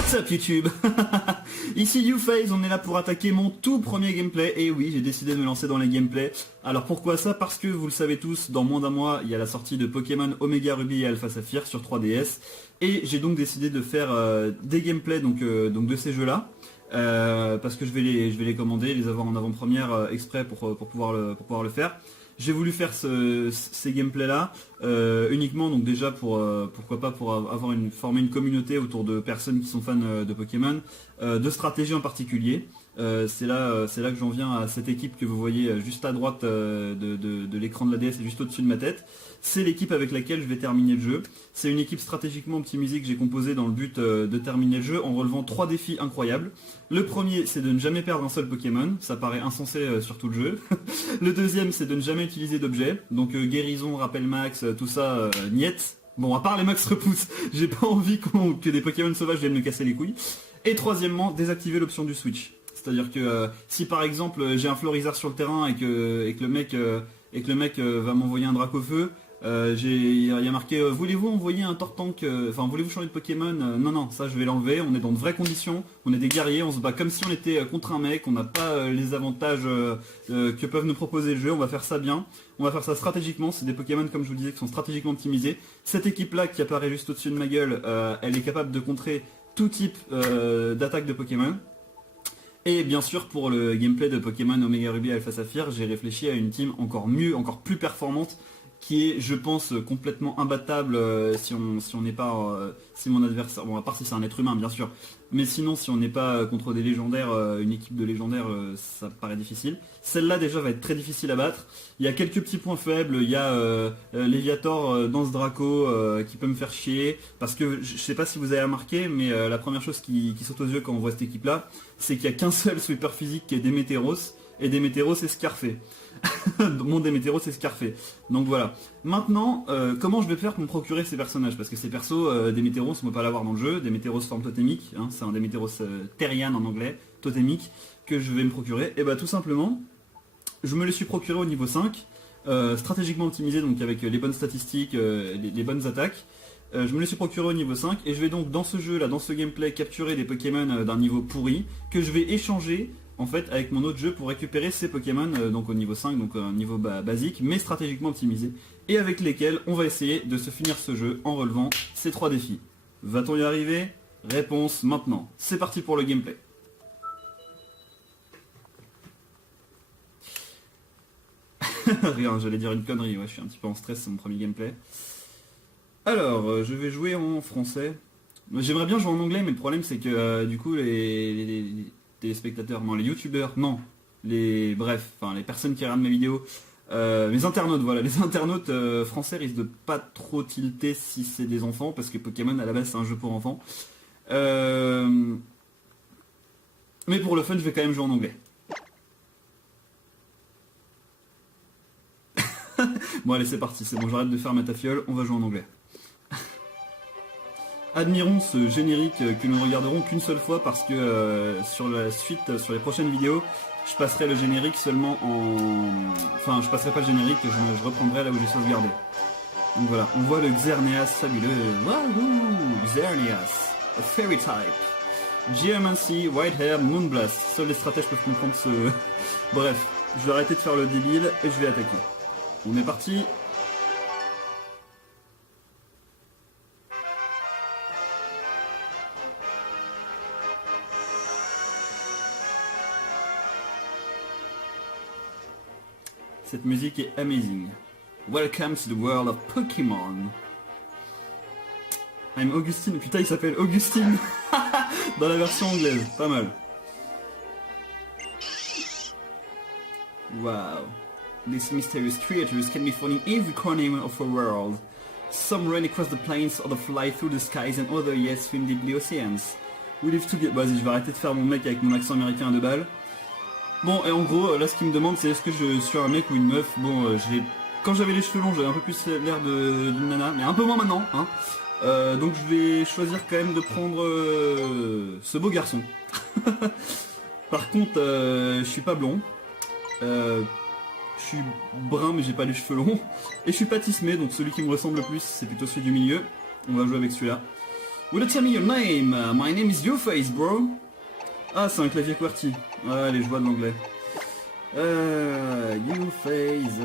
What's up YouTube? Ici YouPhase, on est là pour attaquer mon tout premier gameplay. Et oui, j'ai décidé de me lancer dans les gameplays. Alors pourquoi ça? Parce que vous le savez tous, dans moins d'un mois, il y a la sortie de Pokémon Omega Ruby et Alpha Saphir sur 3DS. Et j'ai donc décidé de faire des gameplays donc de ces jeux-là. Parce que je vais les commander, les avoir en avant-première exprès pour pouvoir le faire. J'ai voulu faire ces gameplays là uniquement donc déjà pourquoi pas pour former une communauté autour de personnes qui sont fans de Pokémon, de stratégie en particulier. C'est là que j'en viens à cette équipe que vous voyez juste à droite de l'écran de la DS et juste au-dessus de ma tête. C'est l'équipe avec laquelle je vais terminer le jeu. C'est une équipe stratégiquement optimisée que j'ai composée dans le but de terminer le jeu en relevant 3 défis incroyables. Le premier, c'est de ne jamais perdre un seul Pokémon, ça paraît insensé sur tout le jeu. Le deuxième, c'est de ne jamais utiliser d'objets, donc guérison, rappel max, tout ça, niet. Bon, à part les max repousse, j'ai pas envie que des Pokémon sauvages viennent me casser les couilles. Et troisièmement, désactiver l'option du switch. C'est-à-dire que si par exemple j'ai un Florizard sur le terrain et que le mec va m'envoyer un Dracofeu, il y a marqué voulez-vous envoyer un Tortank, enfin voulez-vous changer de Pokémon, non, ça je vais l'enlever, on est dans de vraies conditions, on est des guerriers, on se bat comme si on était contre un mec, on n'a pas les avantages que peuvent nous proposer le jeu, on va faire ça bien, on va faire ça stratégiquement, c'est des Pokémon comme je vous le disais qui sont stratégiquement optimisés. Cette équipe là qui apparaît juste au-dessus de ma gueule, elle est capable de contrer tout type d'attaque de Pokémon. Et bien sûr pour le gameplay de Pokémon Omega Ruby et Alpha Saphir, j'ai réfléchi à une team encore mieux, encore plus performante, qui est je pense complètement imbattable si on n'est pas si mon adversaire, bon à part si c'est un être humain bien sûr, mais sinon si on n'est pas contre des légendaires, une équipe de légendaires, ça paraît difficile. Celle-là déjà va être très difficile à battre. Il y a quelques petits points faibles, il y a Léviator dans ce Draco qui peut me faire chier, parce que je sais pas si vous avez remarqué, mais la première chose qui saute aux yeux quand on voit cette équipe là, c'est qu'il n'y a qu'un seul sweeper physique qui est Démétéros, et Démétéros c'est Scarfé. Mon Démétéros c'est Scarfé. Donc voilà. Maintenant, comment je vais faire pour me procurer ces personnages? Parce que ces persos, Démétéros, on ne peut pas l'avoir dans le jeu. Démétéros forme totémique, hein, c'est un Démétéros Terrian en anglais, totémique, que je vais me procurer. Et bah tout simplement, je me les suis procurés au niveau 5, stratégiquement optimisé, donc avec les bonnes statistiques, les bonnes attaques. Je me les suis procurés au niveau 5 et je vais donc dans ce jeu là, dans ce gameplay, capturer des Pokémon d'un niveau pourri que je vais échanger en fait avec mon autre jeu pour récupérer ces Pokémon donc au niveau 5, donc un niveau basique mais stratégiquement optimisé, et avec lesquels on va essayer de se finir ce jeu en relevant ces 3 défis. Va-t-on y arriver? Réponse maintenant. C'est parti pour le gameplay. Rien, j'allais dire une connerie, ouais, je suis un petit peu en stress, c'est mon premier gameplay. Alors, je vais jouer en français. J'aimerais bien jouer en anglais, mais le problème c'est que du coup les téléspectateurs, non les youtubeurs, non, les personnes qui regardent mes vidéos, mes internautes, voilà, les internautes français risquent de pas trop tilter si c'est des enfants, parce que Pokémon à la base c'est un jeu pour enfants. Mais pour le fun, je vais quand même jouer en anglais. Bon allez, c'est parti, c'est bon, j'arrête de faire ma tafiole, on va jouer en anglais. Admirons ce générique que nous ne regarderons qu'une seule fois, parce que sur la suite, sur les prochaines vidéos, je passerai le générique seulement en... Enfin, je passerai pas le générique, je reprendrai là où j'ai sauvegardé. Donc voilà, on voit le Xerneas fabuleux. Wahoo! Xerneas, a fairy type. Geomancy, Whitehair, Moonblast. Seuls les stratèges peuvent comprendre ce... Bref, je vais arrêter de faire le débile et je vais attaquer. On est parti. Cette musique est amazing. Welcome to the world of Pokémon. I'm Augustine. Putain, il s'appelle Augustine dans la version anglaise. Pas mal. Wow. These mysterious creatures can be found in every corner of our world. Some run across the plains, others fly through the skies, and others yet swim deep the oceans. We live together. Vas-y, je vais arrêter de faire mon mec avec mon accent américain à 2 balles. Bon, et en gros, là, ce qu'il me demande, c'est est-ce que je suis un mec ou une meuf. Bon, quand j'avais les cheveux longs, j'avais un peu plus l'air d'une nana, mais un peu moins maintenant, hein. Donc je vais choisir quand même de prendre ce beau garçon. Par contre, je suis pas blond. Je suis brun, mais j'ai pas les cheveux longs. Et je suis pas tismé, donc celui qui me ressemble le plus, c'est plutôt celui du milieu. On va jouer avec celui-là. Will you tell me your name? My name is YouFace, bro. Ah, c'est un clavier QWERTY. Ah, les joies de l'anglais. YouFace.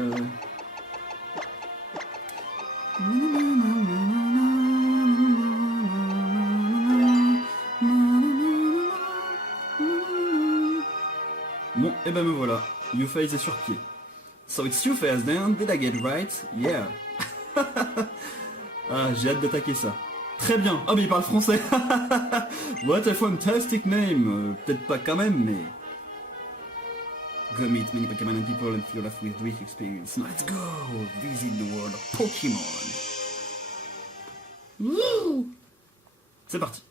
Bon, et ben me voilà. YouFace est sur pied. So it's YouFace then, did I get it right? Yeah. Ah, j'ai hâte d'attaquer ça. Très bien. Ah, mais il parle français. What a fantastic name. Peut-être pas quand même, mais... Go meet many Pokemon and people and feel left with rich experience. Now let's go visit the world of Pokemon. Woo! C'est parti.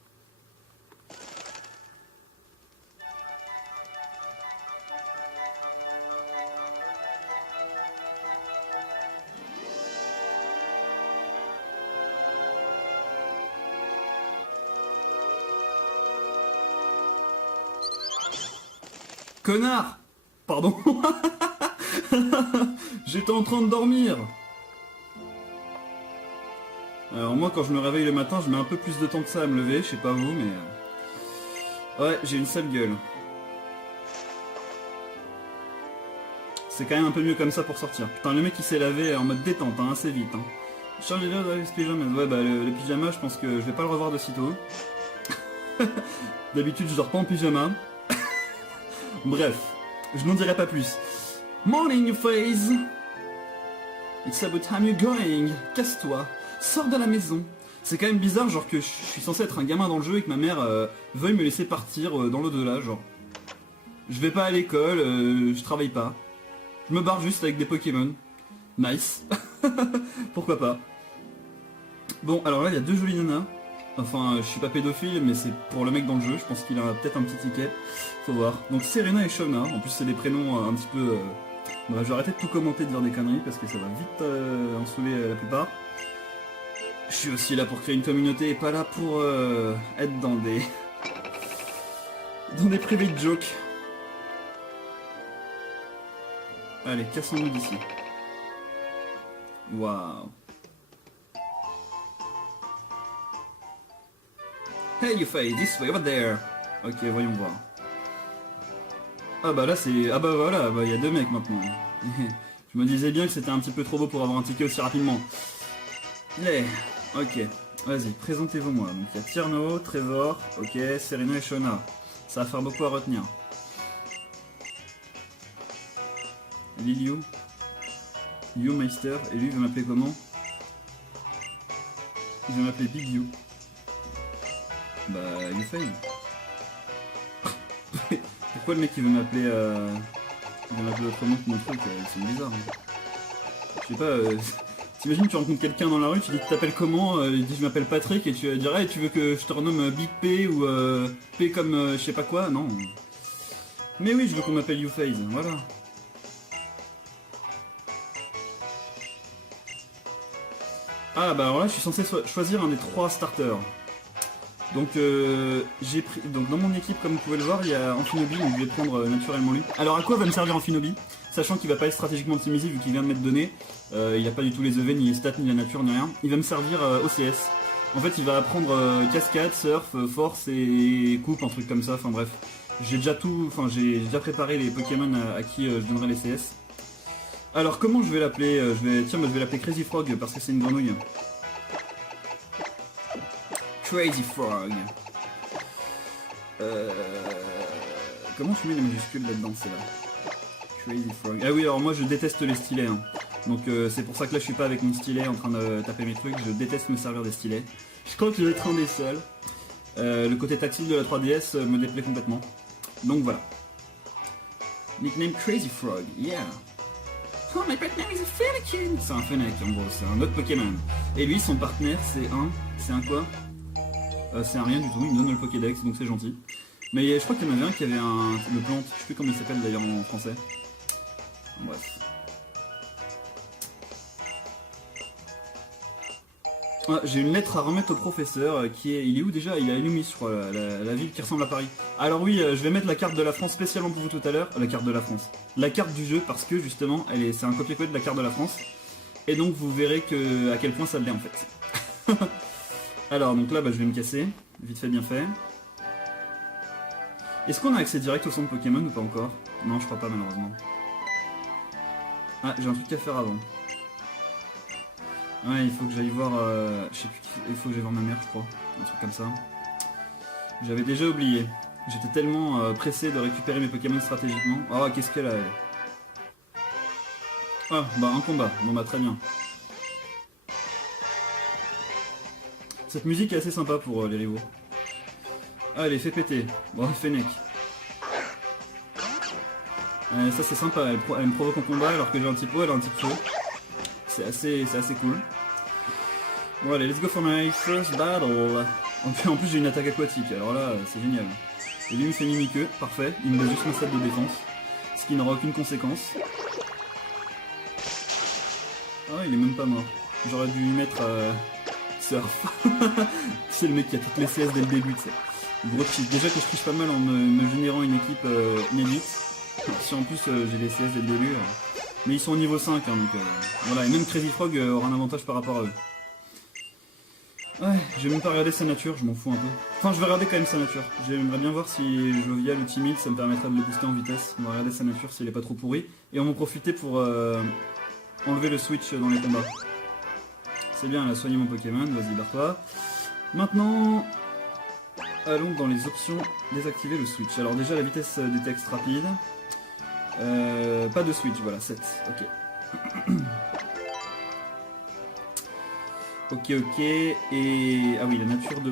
Connard! Pardon. J'étais en train de dormir. Alors moi quand je me réveille le matin, je mets un peu plus de temps que ça à me lever, je sais pas vous, mais... Ouais, j'ai une sale gueule. C'est quand même un peu mieux comme ça pour sortir. Putain, le mec il s'est lavé en mode détente, hein, assez vite. Hein. Chargez là avec ce pyjama. Ouais bah le pyjama, je pense que je vais pas le revoir de sitôt. D'habitude je dors pas en pyjama. Bref, je n'en dirai pas plus. Morning, YouFace. It's about time you're going. Casse-toi. Sors de la maison. C'est quand même bizarre, genre que je suis censé être un gamin dans le jeu et que ma mère veuille me laisser partir dans l'au-delà, genre. Je vais pas à l'école, je travaille pas. Je me barre juste avec des Pokémon. Nice. Pourquoi pas. Bon, alors là, il y a deux jolies nanas. Enfin, je suis pas pédophile, mais c'est pour le mec dans le jeu. Je pense qu'il a peut-être un petit ticket. Faut voir. Donc Serena et Shauna. En plus, c'est des prénoms un petit peu... Bon, je vais arrêter de tout commenter, de dire des conneries, parce que ça va vite en saouler la plupart. Je suis aussi là pour créer une communauté et pas là pour être dans des... dans des private jokes. Allez, cassons-nous d'ici. Waouh. Hey YouFace, this way, over there. Ok, voyons voir. Ah bah là c'est... Ah bah voilà, il y a deux mecs maintenant. Je me disais bien que c'était un petit peu trop beau pour avoir un ticket aussi rapidement. Allez, ok. Vas-y, présentez-vous moi. Donc il y a Tierno, Trevor, ok, Serena et Shauna. Ça va faire beaucoup à retenir. Liliu. You Meister. Et lui il veut m'appeler comment? Il veut m'appeler Big You. Bah, YouFace. Pourquoi le mec il veut m'appeler autrement que mon truc, c'est bizarre. Hein. Je sais pas, t'imagines tu rencontres quelqu'un dans la rue, tu dis tu t'appelles comment, il dit je m'appelle Patrick et tu vas dire hey, tu veux que je te renomme Big P ou P comme je sais pas quoi, non. Mais oui je veux qu'on m'appelle YouFace, voilà. Ah bah alors là je suis censé choisir un des 3 starters. Donc j'ai pris, donc dans mon équipe comme vous pouvez le voir il y a Amphinobi, donc je vais prendre naturellement lui. Alors à quoi va me servir Amphinobi? Sachant qu'il va pas être stratégiquement optimisé vu qu'il vient de m'être donné, il a pas du tout les EV, ni les stats, ni la nature, ni rien. Il va me servir OCS. En fait il va apprendre cascade, surf, force et coupe, un truc comme ça, enfin bref. J'ai déjà tout, enfin j'ai déjà préparé les Pokémon à qui je donnerai les CS. Alors comment je vais l'appeler? Tiens, je vais l'appeler Crazy Frog parce que c'est une grenouille. Crazy Frog. Comment tu mets les majuscules là-dedans, c'est là? Crazy Frog. Ah oui, alors moi je déteste les stylets. Hein. Donc c'est pour ça que là je suis pas avec mon stylet en train de taper mes trucs. Je déteste me servir des stylets. Je crois que je vais être un des seuls. Le côté tactile de la 3DS me déplaît complètement. Donc voilà. Nickname Crazy Frog, yeah. Oh, my partner is a Fennekin. C'est un Fennec en gros, c'est un autre Pokémon. Et lui, son partenaire, c'est un quoi? C'est un rien du tout, il me donne le Pokédex, donc c'est gentil. Mais je crois qu'il y en avait un qui avait le plante, je sais plus comment il s'appelle d'ailleurs en français. Bref. Ah, j'ai une lettre à remettre au professeur il est où déjà? Il est à Inoumis, je crois, la ville qui ressemble à Paris. Alors oui, je vais mettre la carte de la France spécialement pour vous tout à l'heure. La carte de la France. La carte du jeu parce que justement, c'est un copier-coller de la carte de la France. Et donc vous verrez à quel point ça l'est en fait. Alors, donc là, bah, je vais me casser. Vite fait, bien fait. Est-ce qu'on a accès direct au centre Pokémon ou pas encore? Non, je crois pas, malheureusement. Ah, j'ai un truc à faire avant. Ouais, il faut que j'aille voir... je sais plus qui... Il faut que j'aille voir ma mère, je crois. Un truc comme ça. J'avais déjà oublié. J'étais tellement pressé de récupérer mes Pokémon stratégiquement. Oh, qu'est-ce qu'elle a, elle? Ah, bah un combat. Bon bah très bien. Cette musique est assez sympa pour les rivaux. Allez, fais péter. Bon, Fennec. Ça c'est sympa, elle me provoque en combat alors que j'ai un type eau, elle a un type feu. C'est assez cool. Bon allez, let's go for my first battle. En plus j'ai une attaque aquatique, alors là c'est génial. Et lui il me fait mimiqueux, parfait, il me donne juste ma stat de défense. Ce qui n'aura aucune conséquence. Ah il est même pas mort. J'aurais dû lui mettre surf. C'est le mec qui a toutes les CS dès le début, tu sais. Gros cheat. Déjà que je triche pas mal en me générant une équipe inédite. Si en plus j'ai les CS dès le début. Mais ils sont au niveau 5, hein, donc voilà. Et même Crazy Frog aura un avantage par rapport à eux. Ouais, j'ai même pas regardé sa nature, je m'en fous un peu. Enfin, je vais regarder quand même sa nature. J'aimerais bien voir si jovial ou timide, ça me permettrait de le booster en vitesse. On va regarder sa nature s'il est pas trop pourri. Et on va en profiter pour enlever le switch dans les combats. C'est bien, elle a soigné mon Pokémon, vas-y, barre-toi. Maintenant, allons dans les options, désactiver le switch. Alors déjà, la vitesse des textes rapide. Pas de switch, voilà, 7, ok. Ok, et... Ah oui, la nature de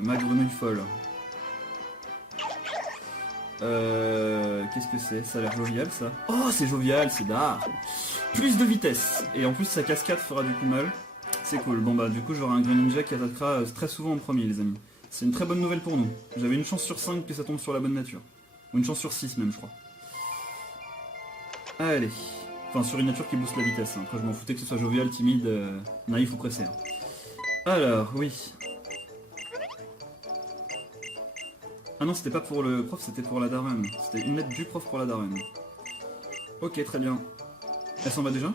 ma grenouille folle. Qu'est-ce que c'est? Ça a l'air jovial, ça. Oh, c'est jovial, c'est d'art. Plus de vitesse. Et en plus, sa cascade fera du coup mal. C'est cool. Bon bah, du coup, j'aurai un Greninja qui attaquera très souvent en premier, les amis. C'est une très bonne nouvelle pour nous. J'avais une chance sur 5 que ça tombe sur la bonne nature. Ou une chance sur 6 même, je crois. Allez. Enfin, sur une nature qui booste la vitesse. Après, je m'en foutais que ce soit jovial, timide, naïf ou pressé. Alors, oui. Ah non, c'était pas pour le prof, c'était pour la daronne. C'était une lettre du prof pour la daronne. Ok, très bien. Elle s'en va déjà?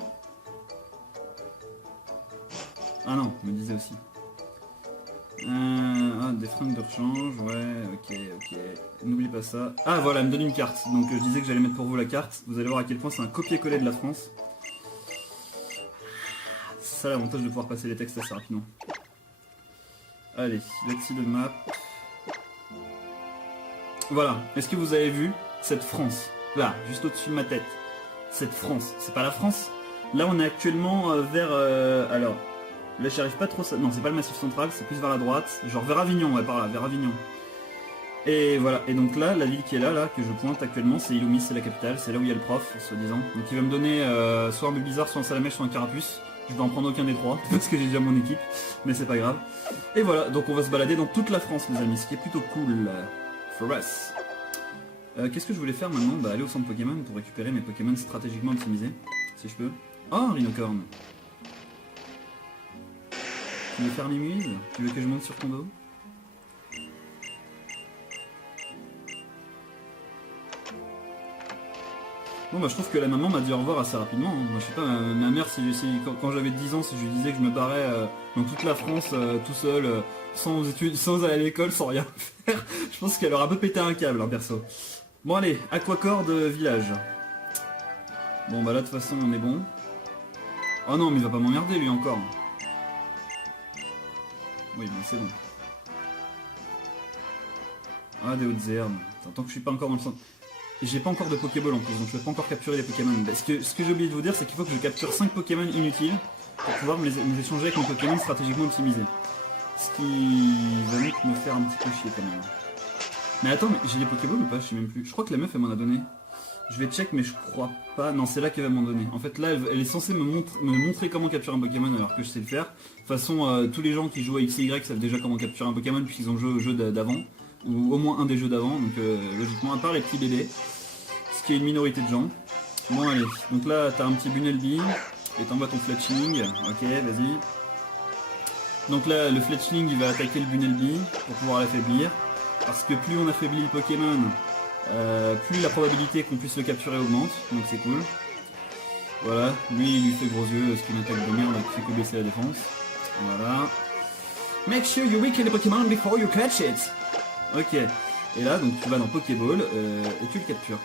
Ah non, me disait aussi. Ah, des fringues de rechange, ouais, ok. N'oublie pas ça. Ah voilà, elle me donne une carte. Donc je disais que j'allais mettre pour vous la carte. Vous allez voir à quel point c'est un copier-coller de la France. C'est ça l'avantage de pouvoir passer les textes assez rapidement. Allez, let's see the map. Voilà, est-ce que vous avez vu cette France? Là, juste au-dessus de ma tête. Cette France, c'est pas la France? Là on est actuellement vers... alors... Là j'arrive pas trop... Non, c'est pas le Massif Central, c'est plus vers la droite. Genre vers Avignon, ouais, par là, vers Avignon. Et voilà, et donc là, la ville qui est là, que je pointe actuellement, c'est Illummis, c'est la capitale, c'est là où il y a le prof, soi-disant. Donc il va me donner soit un Bulbizarre, soit un Salamèche, soit un Carapuce. Je vais en prendre aucun des trois, parce que j'ai déjà mon équipe, mais c'est pas grave. Et voilà, donc on va se balader dans toute la France, les amis, ce qui est plutôt cool. For us. Qu'est-ce que je voulais faire maintenant? Bah aller au centre Pokémon pour récupérer mes Pokémon stratégiquement optimisés, si je peux. Oh, un Rhinocorn. Tu veux faire Mimuse? Tu veux que je monte sur ton dos? Bon bah je trouve que la maman m'a dit au revoir assez rapidement. Hein. Moi je sais pas, ma mère quand j'avais 10 ans, si je lui disais que je me barrais dans toute la France tout seul, sans études, sans aller à l'école, sans rien faire, je pense qu'elle aurait un peu pété un câble, hein, perso. Bon allez, Aquacord village. Bon bah là de toute façon on est bon. Oh non mais il va pas m'emmerder lui encore. Oui, bon, c'est bon. Ah, des hautes herbes. Tant que je suis pas encore dans le centre. Et j'ai pas encore de Pokéball en plus, donc je peux pas encore capturer les Pokémon. Ce que j'ai oublié de vous dire, c'est qu'il faut que je capture 5 Pokémon inutiles pour pouvoir me échanger avec mon Pokémon stratégiquement optimisé. Ce qui va donc me faire un petit peu chier quand même. Mais attends, mais j'ai des Pokéballs ou pas? Je sais même plus. Je crois que la meuf elle m'en a donné. Je vais check mais je crois pas. Non, c'est là qu'elle va m'en donner. En fait là elle est censée me montrer comment capturer un Pokémon alors que je sais le faire. De toute façon tous les gens qui jouent à XY savent déjà comment capturer un Pokémon puisqu'ils ont joué au jeu d'avant. Ou au moins un des jeux d'avant. Donc logiquement à part les petits bébés. Ce qui est une minorité de gens. Bon allez. Donc là t'as un petit Bunelby. Et t'envoies ton Fletchling. Ok vas-y. Donc là le Fletchling il va attaquer le Bunelby pour pouvoir l'affaiblir. Parce que plus on affaiblit le Pokémon, plus la probabilité qu'on puisse le capturer augmente, donc c'est cool. Voilà, lui il lui fait gros yeux, ce qui m'attaque de merde, qui fait que baisser la défense. Voilà. Make sure you weaken the Pokémon before you catch it. Ok. Et là, donc tu vas dans Pokéball et tu le captures.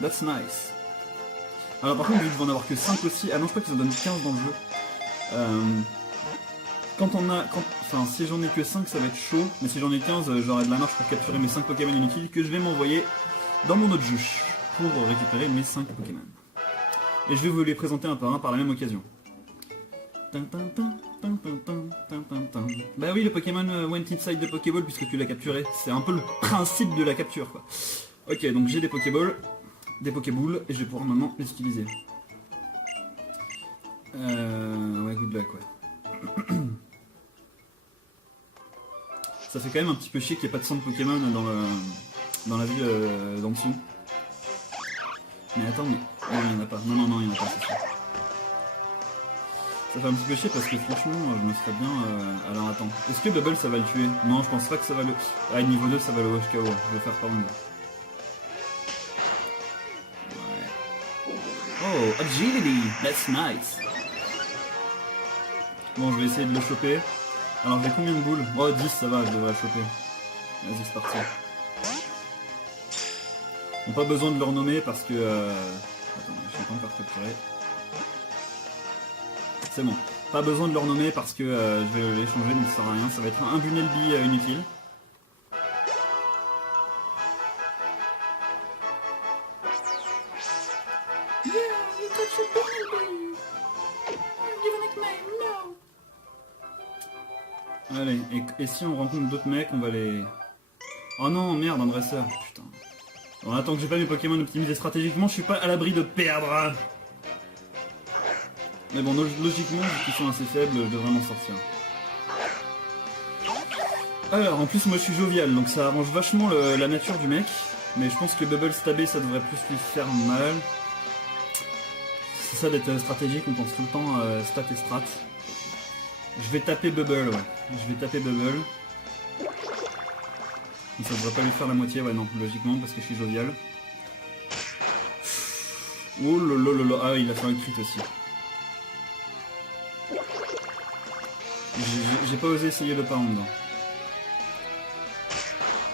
That's nice. Alors par contre, vu que je vais en avoir que 5 aussi... Ah non, je crois qu'ils en donnent 15 dans le jeu. Enfin, si j'en ai que 5, ça va être chaud. Mais si j'en ai 15, j'aurai de la marge pour capturer mes 5 Pokémon inutiles que je vais m'envoyer dans mon autre jeu pour récupérer mes 5 Pokémon. Et je vais vous les présenter un par un par la même occasion. Bah oui, le Pokémon went inside the Pokéball puisque tu l'as capturé. C'est un peu le principe de la capture, quoi. Ok, donc j'ai des Pokéballs, des Pokéboules, et je vais pouvoir maintenant les utiliser. Ouais, good luck, ouais. Ça fait quand même un petit peu chier qu'il n'y ait pas de centre Pokémon dans la ville d'en dessous. Mais attends, mais... Non, il n'y en a pas. Non, il n'y en a pas, c'est sûr. Ça fait un petit peu chier parce que franchement, je me serais bien... Alors attends, est-ce que Bubble ça va le tuer? Non, je pense pas que ça va le... Ah, niveau 2, ça va le wash KO. Je vais faire par contre. Ouais. Oh, agility! That's nice! Bon, je vais essayer de le choper. Alors, j'ai combien de boules? Oh, 10, ça va, je devrais le choper. Vas-y, c'est parti. Bon, pas besoin de le renommer parce que... Attends, je suis pas encore capturé. C'est bon. Pas besoin de le renommer parce que je vais l'échanger, donc ça sert à rien. Ça va être un Bunelby inutile. Yeah, you touch a Bunelby. Give a nickname, no. Allez, et si on rencontre d'autres mecs, on va les... Oh non, merde, un dresseur. Putain. Bon, attends que j'ai pas mes Pokémon optimisés stratégiquement, je suis pas à l'abri de perdre. Mais bon, logiquement, vu qu'ils sont assez faibles, je devrais m'en sortir. Alors, en plus, moi je suis jovial, donc ça arrange vachement la nature du mec. Mais je pense que Bubble stabé, ça devrait plus lui faire mal. C'est ça d'être stratégique, on pense tout le temps stat et strat. Je vais taper Bubble, ouais. Je vais taper Bubble. Donc ça devrait pas lui faire la moitié, ouais non, logiquement, parce que je suis jovial. Oh lolololo, ah il a fait un crit aussi. J'ai pas osé essayer le pound.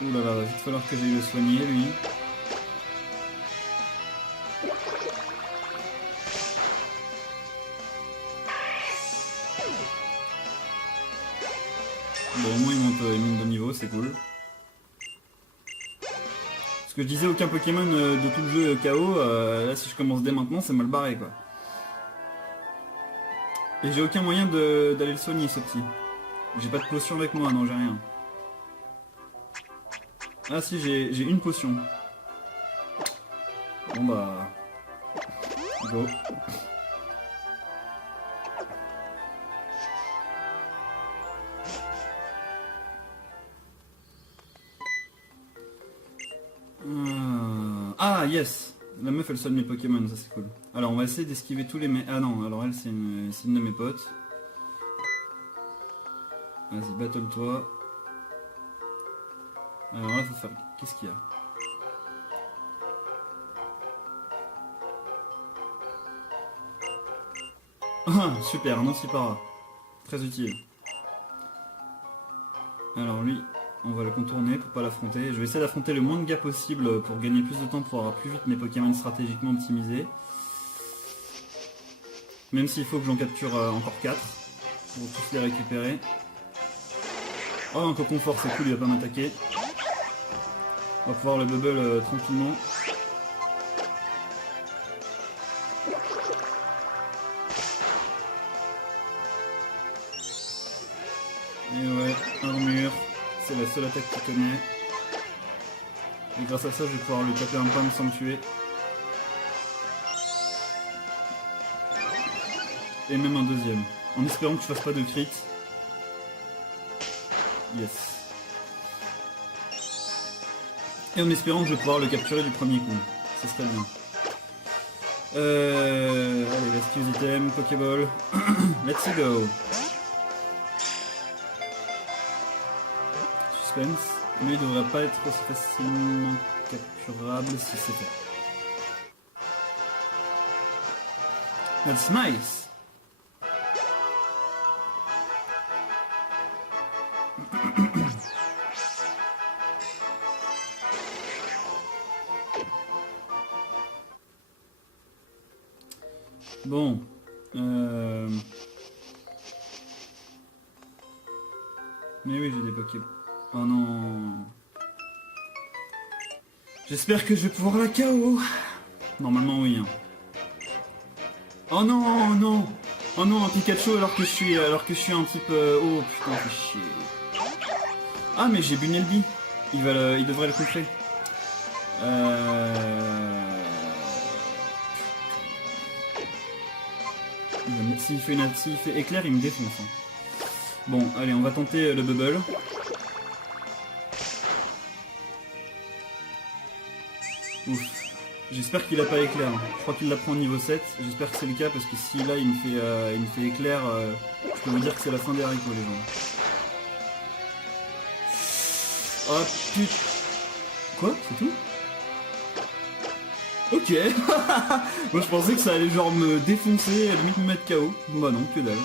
Ouh là là, va vite falloir que j'aille le soigner lui. Bon, au moins il monte de niveau, c'est cool. Ce que je disais, aucun Pokémon de tout le jeu KO, là si je commence dès maintenant, c'est mal barré quoi. Et j'ai aucun moyen d'aller le soigner ce petit. J'ai pas de potion avec moi, non j'ai rien. Ah si, j'ai une potion. Bon bah... Go. Ah yes. La meuf elle soigne mes Pokémon, ça c'est cool. Alors on va essayer d'esquiver tous les... Ah non, alors elle c'est une de mes potes. Vas-y, battle-toi. Alors là faut faire... Qu'est-ce qu'il y a? Ah super, non c'est pas très utile. Alors lui, on va le contourner pour pas l'affronter. Je vais essayer d'affronter le moins de gars possible pour gagner plus de temps pour avoir plus vite mes Pokémon stratégiquement optimisés. Même s'il faut que j'en capture encore 4 pour tous les récupérer. Oh un cocon fort, c'est cool, il va pas m'attaquer. On va pouvoir le bubble tranquillement. Et ouais, armure, c'est la seule attaque qu'il connaît. Et grâce à ça, je vais pouvoir lui taper un pomme sans me tuer. Et même un deuxième. En espérant que je fasse pas de crit. Yes. Et en espérant que je vais pouvoir le capturer du premier coup. Ça serait bien. Allez, let's use item, Pokéball. Let's go. Suspense. Mais il devrait pas être aussi facilement capturable si c'est fait. That's nice. Bon. Mais oui, j'ai des Pokémon. Oh non. J'espère que je vais pouvoir la KO. Normalement oui. Hein. Oh non, non. Oh non, un Pikachu alors que je suis un type... Oh putain, fais chier. Ah mais j'ai Bunelby. Il devrait le contrer. S'il fait éclair, il me défonce. Hein. Bon, allez, on va tenter le bubble. Ouf. J'espère qu'il a pas éclair. Je crois qu'il la prend au niveau 7. J'espère que c'est le cas parce que si là il me fait éclair, je peux vous dire que c'est la fin des haricots les gens. Oh putain. Quoi? C'est tout? Ok. Moi je pensais que ça allait genre me défoncer, à la limite me mettre KO. Bah non, que dalle.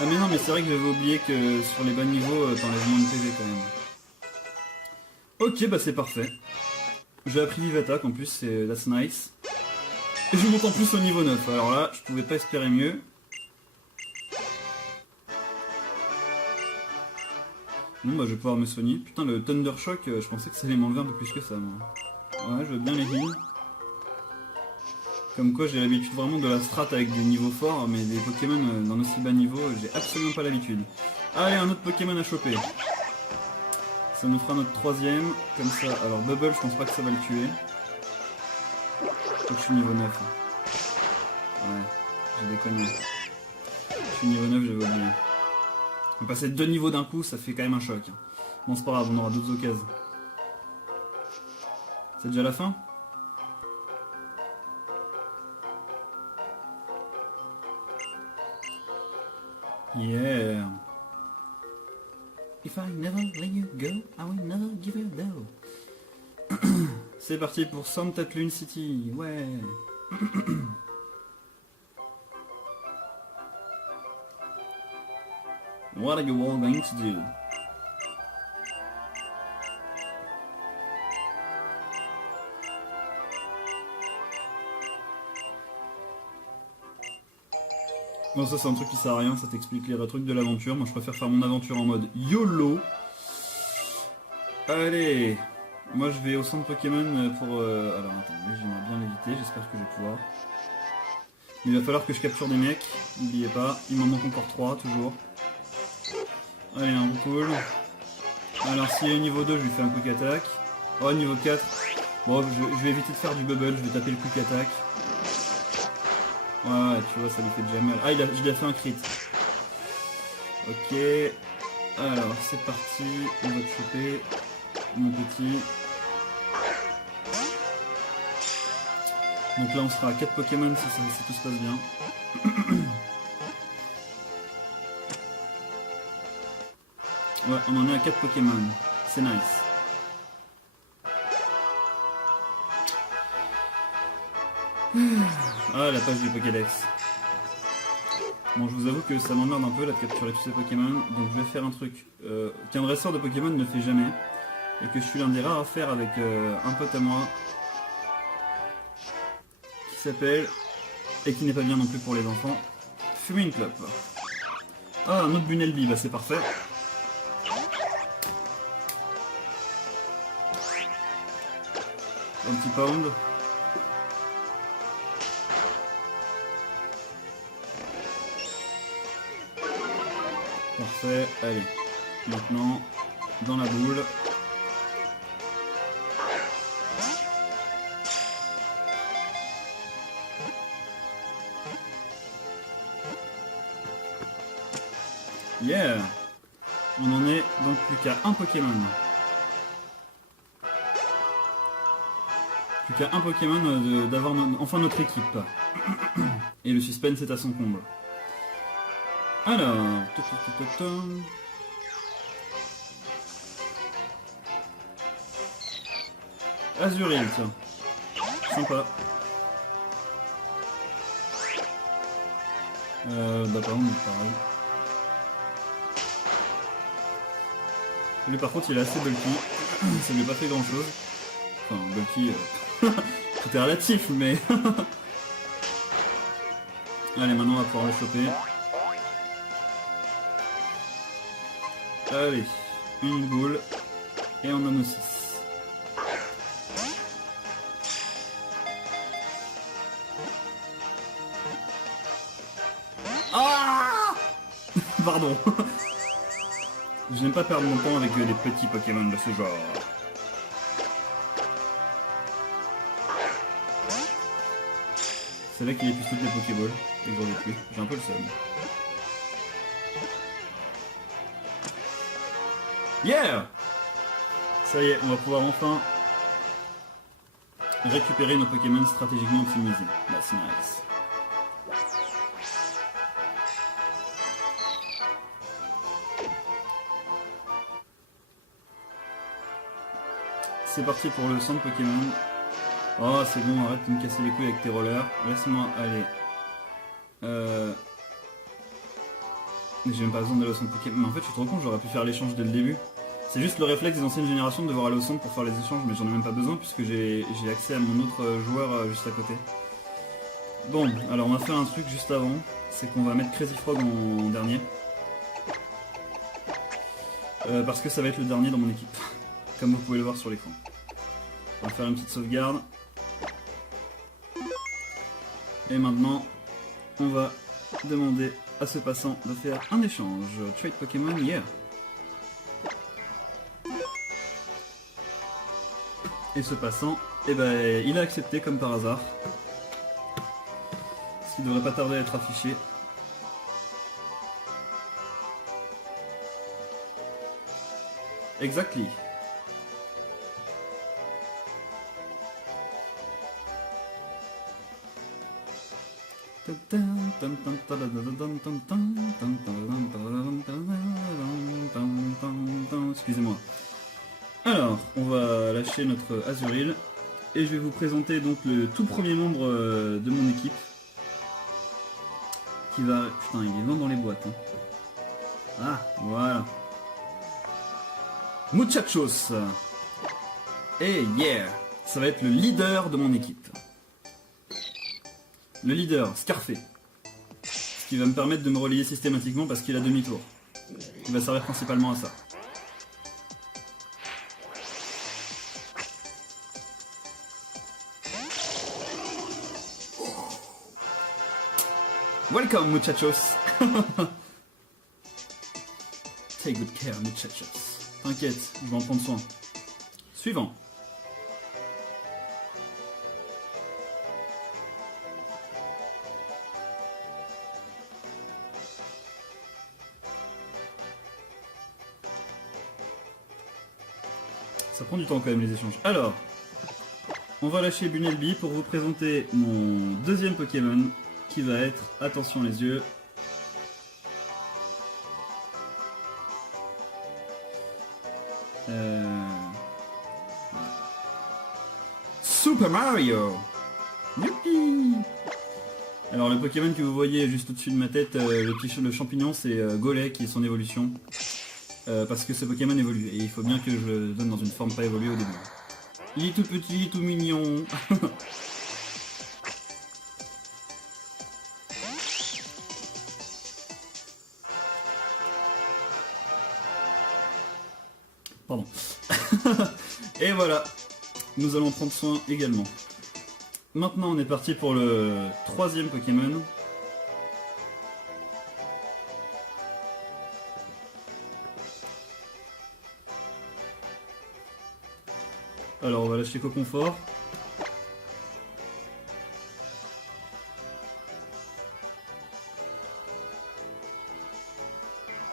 Ah mais non, mais c'est vrai que j'avais oublié que sur les bas niveaux, t'enlèves moins de PV quand même. Ok, bah c'est parfait. J'ai appris Vive Attack en plus, c'est that's nice. Et je monte en plus au niveau 9, alors là, je pouvais pas espérer mieux. Bon bah je vais pouvoir me soigner. Putain, le Thunder Shock, je pensais que ça allait m'enlever un peu plus que ça moi. Ouais, je veux bien les heals. Comme quoi j'ai l'habitude vraiment de la strat avec des niveaux forts, mais des Pokémon dans aussi bas niveau, j'ai absolument pas l'habitude. Allez, un autre Pokémon à choper. Ça nous fera notre troisième, comme ça. Alors Bubble, je pense pas que ça va le tuer. Je crois que je suis niveau 9. Ouais, j'ai déconné. Je suis niveau 9, j'avais oublié. On va passer 2 niveaux d'un coup, ça fait quand même un choc. Bon, c'est pas grave, on aura d'autres occasions. C'est déjà la fin? Yeah. If I never let you go, I will never give you a go. C'est parti pour Santatlune City, ouais. What are you all going to do? Bon, ça c'est un truc qui sert à rien, ça t'explique les trucs de l'aventure. Moi je préfère faire mon aventure en mode YOLO. Allez, moi je vais au centre Pokémon pour... Alors attends, j'aimerais bien l'éviter, j'espère que je vais pouvoir. Il va falloir que je capture des mecs, n'oubliez pas, il m'en manque encore 3 toujours. Allez, un cool. Alors s'il est niveau 2, je lui fais un quick attack. Oh, niveau 4. Bon, je vais éviter de faire du bubble, je vais taper le quick attack. Ouais, tu vois, ça lui fait déjà mal. Ah, il a fait un crit. Ok. Alors, c'est parti. On va te choper, mon petit. Donc là, on sera à 4 Pokémon si tout se passe bien. Ouais, on en est à 4 Pokémon. C'est nice. Ah, la page du Pokédex. Bon, je vous avoue que ça m'emmerde un peu là de capturer tous ces Pokémon, donc je vais faire un truc qu'un dresseur de Pokémon ne fait jamais, et que je suis l'un des rares à faire avec un pote à moi, qui s'appelle, et qui n'est pas bien non plus pour les enfants, Fuming Club. Ah, un autre Bunelby, bah c'est parfait. Un petit pound. Parfait, allez. Maintenant, dans la boule. Yeah! On en est donc plus qu'à un Pokémon. Plus qu'à un Pokémon d'avoir enfin notre équipe. Et le suspense est à son comble. Alors... Azuril, tiens. Sympa. Bah par contre, pareil. Lui par contre il est assez bulky. Ça lui a pas fait grand chose. Enfin bulky... tout est relatif mais... Allez, maintenant on va pouvoir le choper. Allez, une boule. Et on en a nos 6. Ah Pardon. Je n'aime pas perdre mon temps avec des petits Pokémon de ce genre. C'est là qu'il épuise toutes les Pokéballs et que j'en ai plus. J'ai un peu le seum. Yeah! Ça y est, on va pouvoir enfin récupérer nos Pokémon stratégiquement optimisés. Là, c'est nice. C'est parti pour le centre Pokémon. Oh, c'est bon, arrête de me casser les couilles avec tes rollers. Laisse-moi aller. J'ai même pas besoin d'aller au centre Pokémon. Mais en fait, je suis trop con, j'aurais pu faire l'échange dès le début. C'est juste le réflexe des anciennes générations de devoir aller au centre pour faire les échanges, mais j'en ai même pas besoin puisque j'ai accès à mon autre joueur juste à côté. Bon, alors on va faire un truc juste avant, c'est qu'on va mettre Crazy Frog en dernier. Parce que ça va être le dernier dans mon équipe, comme vous pouvez le voir sur l'écran. On va faire une petite sauvegarde. Et maintenant, on va demander à ce passant de faire un échange. Trade Pokémon, yeah. Et ce passant, eh ben, il a accepté comme par hasard. Ce qui devrait pas tarder à être affiché. Exactly. Excusez-moi. Alors, on va lâcher notre Azuril et je vais vous présenter donc le tout premier membre de mon équipe qui va... Putain, il est loin dans les boîtes. Hein. Ah, voilà. Muchachos. Et yeah, ça va être le leader de mon équipe. Le leader, Scarfé. Ce qui va me permettre de me relayer systématiquement parce qu'il a demi-tour. Il va servir principalement à ça. Welcome, muchachos. Take good care, muchachos. T'inquiète, je vais en prendre soin. Suivant. Ça prend du temps quand même les échanges. Alors, on va lâcher Bunelby pour vous présenter mon deuxième Pokémon qui va être, attention les yeux, Super Mario. Youpi. Alors le Pokémon que vous voyez juste au-dessus de ma tête, le champignon, c'est Golek qui est son évolution. Parce que ce Pokémon évolue et il faut bien que je le donne dans une forme pas évoluée au début. Il est tout petit, tout mignon. Pardon. Et voilà, nous allons prendre soin également. Maintenant on est parti pour le troisième Pokémon. Alors on va lâcher Coconfort.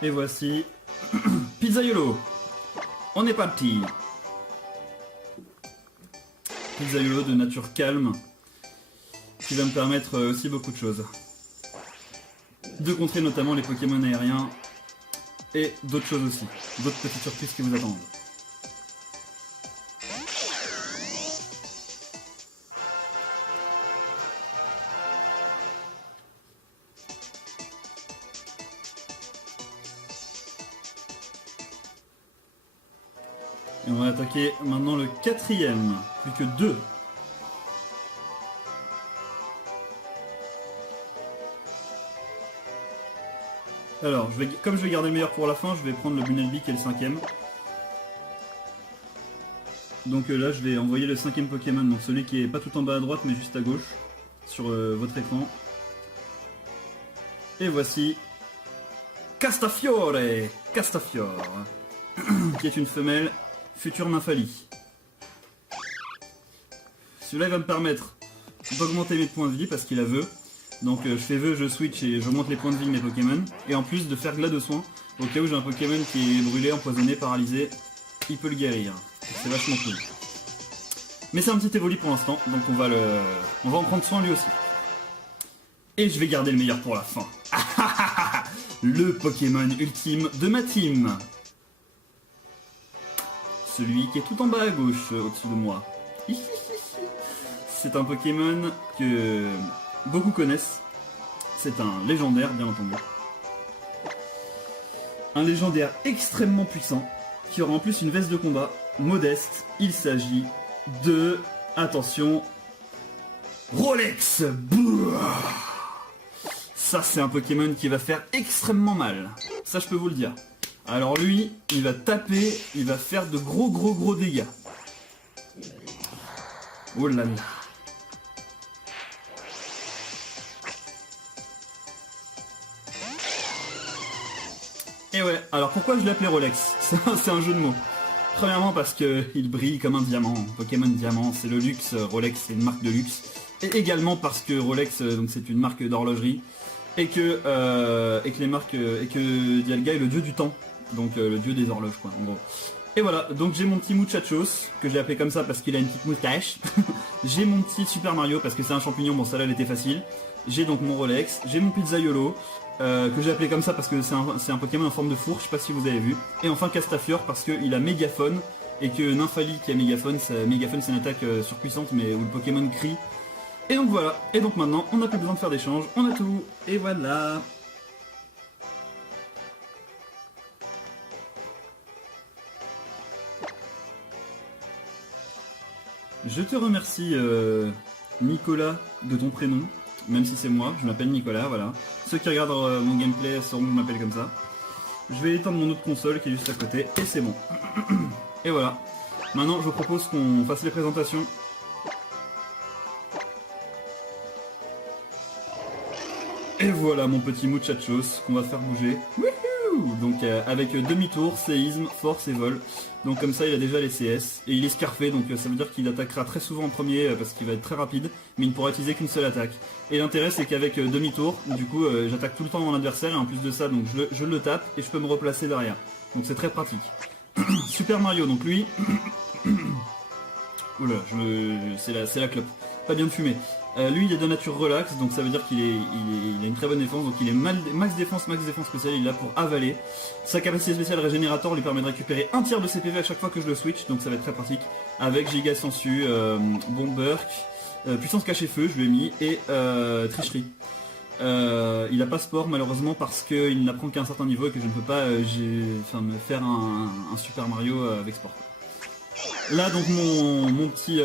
Et voici Pizzaiolo. On est parti. Pizzaiolo de nature calme, qui va me permettre aussi beaucoup de choses. De contrer notamment les Pokémon aériens et d'autres choses aussi. D'autres petites surprises qui vous attendent. Et on va attaquer maintenant le quatrième, plus que deux. Alors, comme je vais garder le meilleur pour la fin, je vais prendre le Bunelby qui est le 5ème. Donc là, je vais envoyer le 5ème Pokémon, donc celui qui est pas tout en bas à droite, mais juste à gauche, sur votre écran. Et voici Castafiore, Castafiore, qui est une femelle future Nymphalie. Celui-là va me permettre d'augmenter mes points de vie parce qu'il a vœu. Donc je fais vœu, je switch et j'augmente les points de vie de mes Pokémon. Et en plus de faire Glas de soin, au cas où j'ai un Pokémon qui est brûlé, empoisonné, paralysé, il peut le guérir. C'est vachement cool. Mais c'est un petit évolu pour l'instant, donc on va en prendre soin lui aussi. Et je vais garder le meilleur pour la fin. Le Pokémon ultime de ma team. Celui qui est tout en bas à gauche, au-dessus de moi. C'est un Pokémon que beaucoup connaissent. C'est un légendaire, bien entendu. Un légendaire extrêmement puissant, qui aura en plus une veste de combat modeste. Il s'agit de... Attention... Rolex. Bouah. Ça, c'est un Pokémon qui va faire extrêmement mal. Ça, je peux vous le dire. Alors lui, il va taper, il va faire de gros dégâts. Oh là là. Et ouais, alors pourquoi je l'ai appelé Rolex? C'est un jeu de mots. Premièrement parce qu'il brille comme un diamant. Pokémon Diamant, c'est le luxe. Rolex, c'est une marque de luxe. Et également parce que Rolex, donc c'est une marque d'horlogerie. Et que Dialga est le dieu du temps. Donc le dieu des horloges, quoi, en gros. Et voilà, donc j'ai mon petit Muchachos, que j'ai appelé comme ça parce qu'il a une petite moustache. J'ai mon petit Super Mario parce que c'est un champignon, bon ça là elle était facile. J'ai donc mon Rolex, j'ai mon Pizzaiolo, que j'ai appelé comme ça parce que c'est un Pokémon en forme de four, je sais pas si vous avez vu. Et enfin Castafiore parce qu'il a Mégaphone, et que Nymphalie qui a Mégaphone, c'est une attaque surpuissante mais où le Pokémon crie. Et donc voilà, et donc maintenant on n'a plus besoin de faire d'échange, on a tout, et voilà. Je te remercie Nicolas de ton prénom, même si c'est moi, je m'appelle Nicolas, voilà. Ceux qui regardent mon gameplay sauront que je m'appelle comme ça. Je vais éteindre mon autre console qui est juste à côté, et c'est bon. Et voilà. Maintenant je vous propose qu'on fasse les présentations. Et voilà mon petit Muchachos qu'on va faire bouger. Wouhou! Donc avec demi-tour, séisme, force et vol. Donc comme ça il a déjà les CS. Et il est scarfé, donc ça veut dire qu'il attaquera très souvent en premier parce qu'il va être très rapide. Mais il ne pourra utiliser qu'une seule attaque. Et l'intérêt c'est qu'avec demi-tour, du coup j'attaque tout le temps mon adversaire. Et en plus de ça, donc je le tape et je peux me replacer derrière. Donc c'est très pratique. Super Mario, donc lui... Oula, c'est la clope. Pas bien de fumer. Lui il est de nature relax, donc ça veut dire qu'il a une très bonne défense, donc il est max défense spéciale, il est là pour avaler. Sa capacité spéciale régénérateur lui permet de récupérer un tiers de ses PV à chaque fois que je le switch, donc ça va être très pratique. Avec Giga Sensu, Bomberk, puissance cachée feu, je lui ai mis, et tricherie. Il a pas sport malheureusement parce qu'il n'apprend qu'à un certain niveau et que je ne peux pas me faire un Super Mario avec sport. Là donc mon petit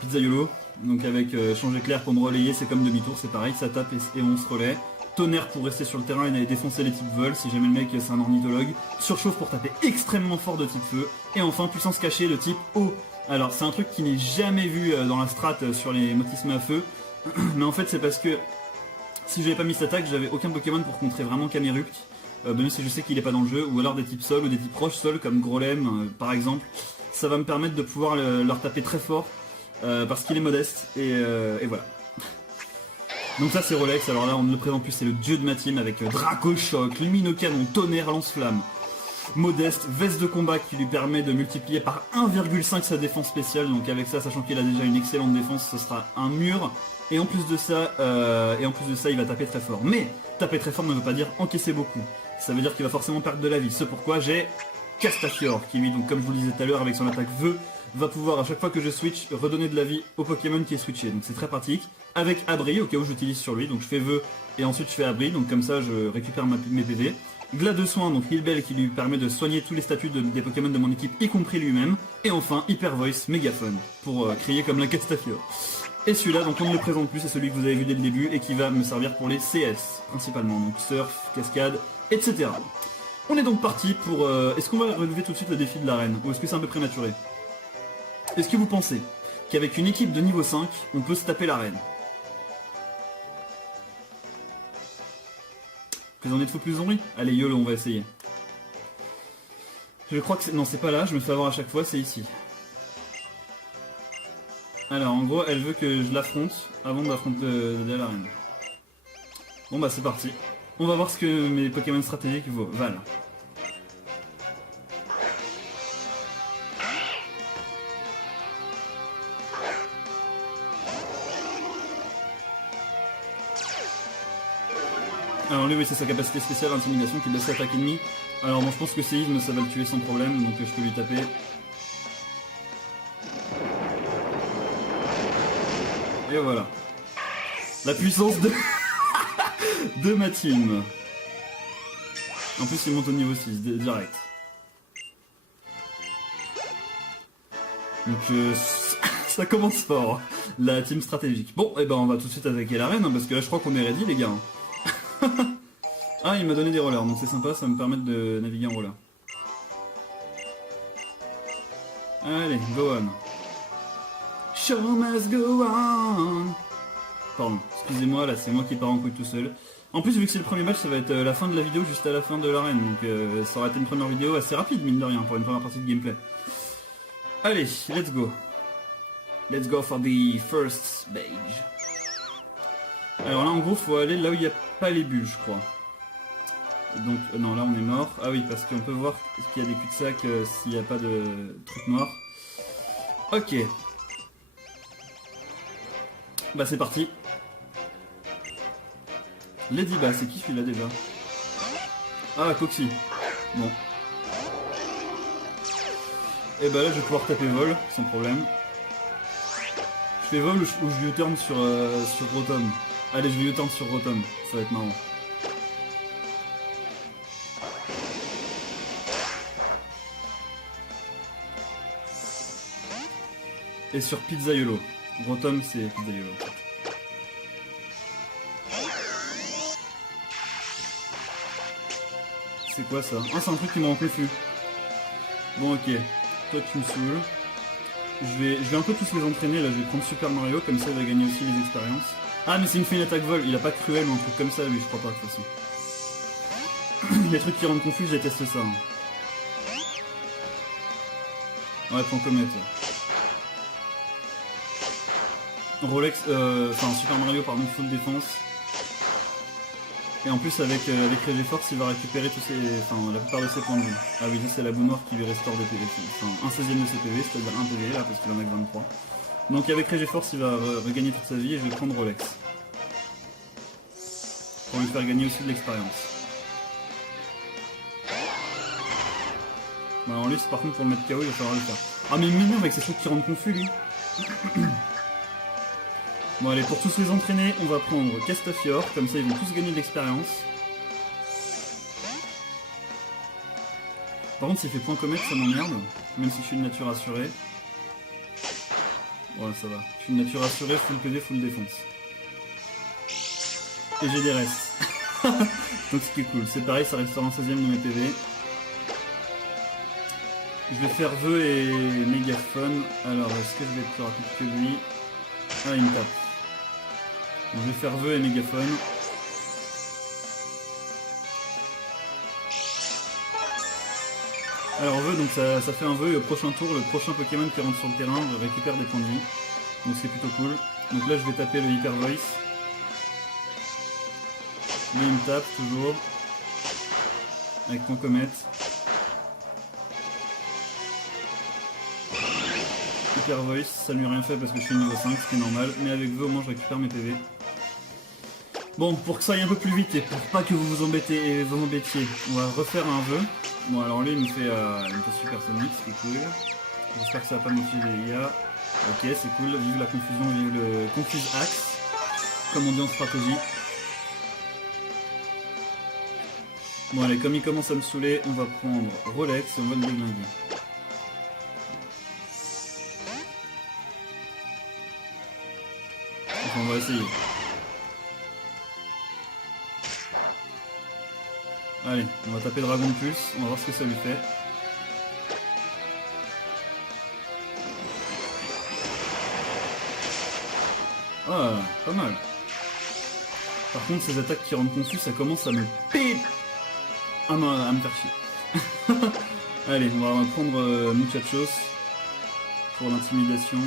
Pizzaiolo, donc avec changer clair pour me relayer, c'est comme demi-tour, c'est pareil, ça tape et on se relaie. Tonnerre pour rester sur le terrain et d'aller défoncer les types vol si jamais le mec c'est un ornithologue. Surchauffe pour taper extrêmement fort de type feu. Et enfin puissance cachée de type eau. Alors c'est un truc qui n'est jamais vu dans la strat sur les motismes à feu. Mais en fait c'est parce que si j'avais pas mis cette attaque, j'avais aucun Pokémon pour contrer vraiment Camerupt. Même si je sais qu'il est pas dans le jeu, ou alors des types sol ou des types roche sol comme Grolem par exemple. Ça va me permettre de pouvoir leur taper très fort parce qu'il est modeste et voilà. Donc ça c'est Rolex, alors là on ne le présente plus, c'est le dieu de ma team avec Draco Choc, Luminocanon, Tonnerre, Lance-Flamme. Modeste, veste de combat qui lui permet de multiplier par 1,5 sa défense spéciale, donc avec ça, sachant qu'il a déjà une excellente défense, ce sera un mur. Et en plus de ça, il va taper très fort. Mais taper très fort ne veut pas dire encaisser beaucoup. Ça veut dire qu'il va forcément perdre de la vie. C'est pourquoi j'ai Castafiore, qui lui, donc comme je vous le disais tout à l'heure, avec son attaque vœu, va pouvoir à chaque fois que je switch redonner de la vie au Pokémon qui est switché. Donc c'est très pratique. Avec Abri, au cas où j'utilise sur lui, donc je fais vœu et ensuite je fais Abri, donc comme ça je récupère mes PV. Glas de soin, donc Heal Bell qui lui permet de soigner tous les statuts des Pokémon de mon équipe, y compris lui-même. Et enfin Hyper Voice, Mégaphone, pour crier comme la Castafiore. Et celui-là, donc on ne le présente plus, c'est celui que vous avez vu dès le début et qui va me servir pour les CS, principalement. Donc surf, cascade, etc. On est donc parti pour... Est-ce qu'on va relever tout de suite le défi de l'arène? Ou est-ce que c'est un peu prématuré? Est-ce que vous pensez qu'avec une équipe de niveau 5, on peut se taper l'arène? Plus on est de fou, plus on rit. Allez, YOLO, on va essayer. Je crois que c'est... Non, c'est pas là, je me fais avoir à chaque fois, c'est ici. Alors, en gros, elle veut que je l'affronte avant d'affronter l'arène. Bon bah, c'est parti. On va voir ce que mes Pokémon stratégiques valent. Alors lui, oui, c'est sa capacité spéciale intimidation qui baisse l'attaque ennemie. Alors bon, je pense que séisme, ça va le tuer sans problème, donc je peux lui taper. Et voilà. La puissance de, de ma team. En plus, il monte au niveau 6, direct. Donc ça commence fort, la team stratégique. Bon, et ben on va tout de suite attaquer l'arène, hein, parce que là je crois qu'on est ready les gars. Ah, il m'a donné des rollers, donc c'est sympa, ça va me permettre de naviguer en roller. Allez, go on. Show must go on. Pardon, excusez-moi, là c'est moi qui pars en couille tout seul. En plus, vu que c'est le premier match, ça va être la fin de la vidéo juste à la fin de l'arène, donc ça aurait été une première vidéo assez rapide, mine de rien, pour une première partie de gameplay. Allez, let's go. Let's go for the first stage. Alors là, en gros, faut aller là où il n'y a pas les bulles, je crois. Donc, non, là on est mort. Ah oui, parce qu'on peut voir qu'il y a des cul-de-sac s'il n'y a pas de truc noir. Ok. Bah c'est parti. Ladyba, c'est qui celui-là déjà? Ah, Coxy. Bon. Et bah là je vais pouvoir taper vol, sans problème. Je fais vol ou je U-turn sur Rotom. Allez, je vais U-turn sur Rotom, ça va être marrant. Et sur Pizzaiolo. Rotom c'est Pizzaiolo. C'est quoi ça? Ah, c'est un truc qui me rend confus. Bon, ok. Toi tu me saoules. Je vais un peu tous les entraîner, là je vais prendre Super Mario, comme ça il va gagner aussi les expériences. Ah mais c'est une attaque vol, il a pas cruel ou un truc comme ça lui, je crois pas de toute façon. Les trucs qui rendent confus, je déteste ça. Hein. Ouais, prends comète. Rolex, enfin Super Mario pardon, full défense. Et en plus avec Regiforce il va récupérer tous ses, enfin, la plupart de ses points de vie. Ah oui, ça c'est la boue noire qui lui restaure des PV, enfin un 16ème de ses PV, c'est-à-dire 1 PV là parce qu'il en a que 23. Donc avec Regiforce il va regagner toute sa vie et je vais prendre Rolex. Pour lui faire gagner aussi de l'expérience. Bon alors lui par contre pour le mettre KO il va falloir le faire. Ah mais il m'énerve avec ces trucs qui rendent confus lui. Bon allez, pour tous les entraîner, on va prendre Castafiore, comme ça ils vont tous gagner de l'expérience. Par contre s'il fait point comète ça m'emmerde, même si je suis de nature assurée. Ouais ça va, je suis de nature assurée, full PD, full défense. Et j'ai des restes. Donc ce qui est cool, c'est pareil, ça restera en 16ème de mes PV. Je vais faire vœu et mégaphone. Alors est-ce que je vais être plus rapide que lui? Ah il me tape. Donc, je vais faire vœu et mégaphone. Alors vœu, donc ça fait un vœu et au prochain tour, le prochain Pokémon qui rentre sur le terrain récupère des points de vie. Donc c'est plutôt cool. Donc là je vais taper le Hyper Voice. Lui il me tape toujours. Avec point comète. Hyper Voice, ça lui a rien fait parce que je suis niveau 5, ce qui est normal. Mais avec vœu au moins je récupère mes PV. Bon, pour que ça aille un peu plus vite et pour pas que vous vous embêtiez, on va refaire un vœu. Bon, alors lui, il me fait supersonique, ce qui est cool. J'espère que ça va pas me filer les dégâts. Ok, c'est cool. Vive la confusion, vive le confuse axe. Comme on dit en stratégie. Bon, allez, comme il commence à me saouler, on va prendre Rolex et on va le déglinguer. essayer. Allez, on va taper Dragon de Pulse, on va voir ce que ça lui fait. Ah, pas mal. Par contre, ces attaques qui rendent confus, ça commence à me péter. Ah non, à me faire chier. Allez, on va prendre Muchachos pour l'intimidation.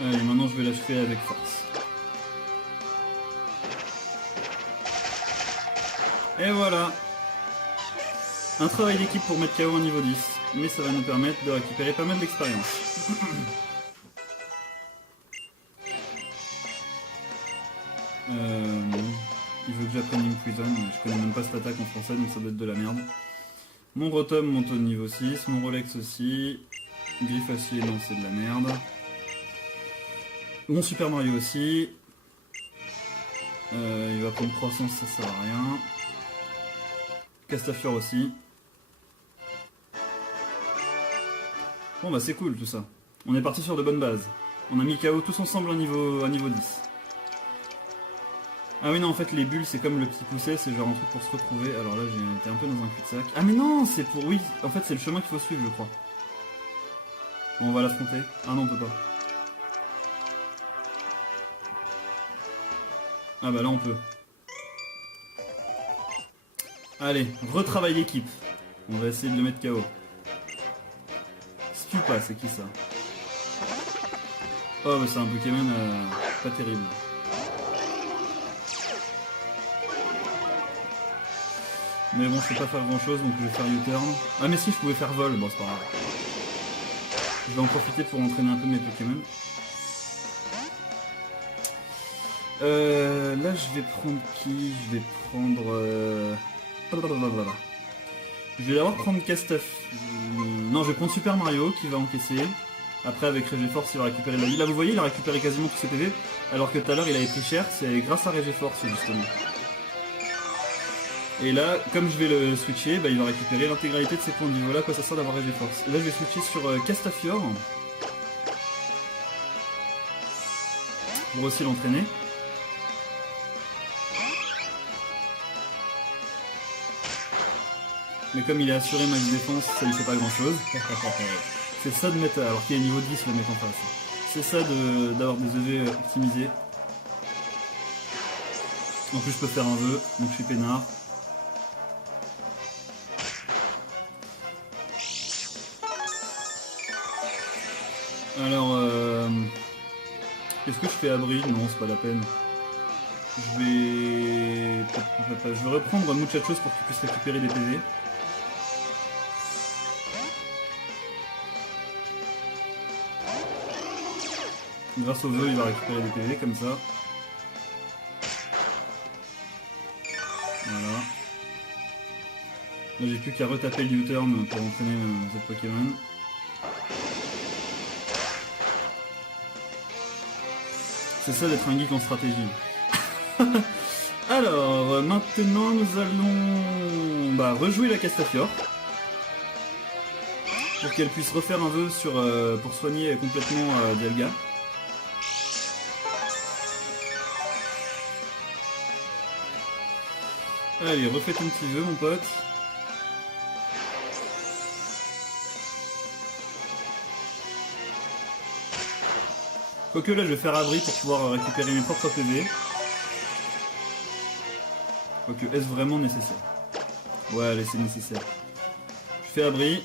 Allez, maintenant je vais l'achever avec force. Et voilà. Un travail d'équipe pour mettre KO un niveau 10. Mais ça va nous permettre de récupérer pas mal d'expérience. Il veut que j'apprenne Link Prison, mais je connais même pas cette attaque en français, donc ça doit être de la merde. Mon Rotom monte au niveau 6, mon Rolex aussi. Griffe acier, non c'est de la merde. Mon Super Mario aussi. Il va prendre 300, ça sert à rien. Castafiore aussi. Bon bah c'est cool tout ça. On est parti sur de bonnes bases. On a mis KO tous ensemble à niveau 10. Ah oui non en fait les bulles c'est comme le petit pousset, c'est genre un truc pour se retrouver. Alors là j'ai été un peu dans un cul-de-sac. Ah mais non c'est pour... Oui, en fait c'est le chemin qu'il faut suivre je crois. Bon, on va l'affronter. Ah non on peut pas. Ah bah là on peut. Allez, retravail d'équipe. On va essayer de le mettre KO. Stupa, c'est qui ça? Oh bah c'est un Pokémon pas terrible. Mais bon je peux pas faire grand chose donc je vais faire U-turn. Ah mais si je pouvais faire vol, bon c'est pas grave. Je vais en profiter pour entraîner un peu mes Pokémon. Là je vais prendre qui? Je vais prendre... Je vais d'abord prendre Castaf... Non je vais prendre Super Mario qui va encaisser. Après avec Regiforce il va récupérer de la vie. Là vous voyez il a récupéré quasiment tous ses PV. Alors que tout à l'heure il avait pris cher, c'est grâce à Regiforce justement. Et là comme je vais le switcher, bah, il va récupérer l'intégralité de ses points de niveau. Là quoi ça sert d'avoir Regiforce. Et là je vais switcher sur Castafiore. Pour aussi l'entraîner. Mais comme il est assuré max défense, ça lui fait pas grand chose. C'est ça de mettre, alors qu'il est niveau 10 le mec en face. C'est ça d'avoir des EV optimisés. En plus je peux faire un vœu, donc je suis peinard. Alors, est-ce que je fais abri? Non, c'est pas la peine. Je vais reprendre Muchachos pour qu'il puisse récupérer des PV. Grâce au vœu, il va récupérer des PV comme ça. Voilà. Là, j'ai plus qu'à retaper le U-turn pour entraîner cette Pokémon. C'est ça d'être un geek en stratégie. Alors, maintenant nous allons rejouer la Castafiore. Pour qu'elle puisse refaire un vœu pour soigner complètement Dialga. Allez, refais ton petit vœu mon pote. Quoique là je vais faire abri pour pouvoir récupérer mes propres PV. Quoique est-ce vraiment nécessaire? Ouais allez c'est nécessaire. Je fais abri.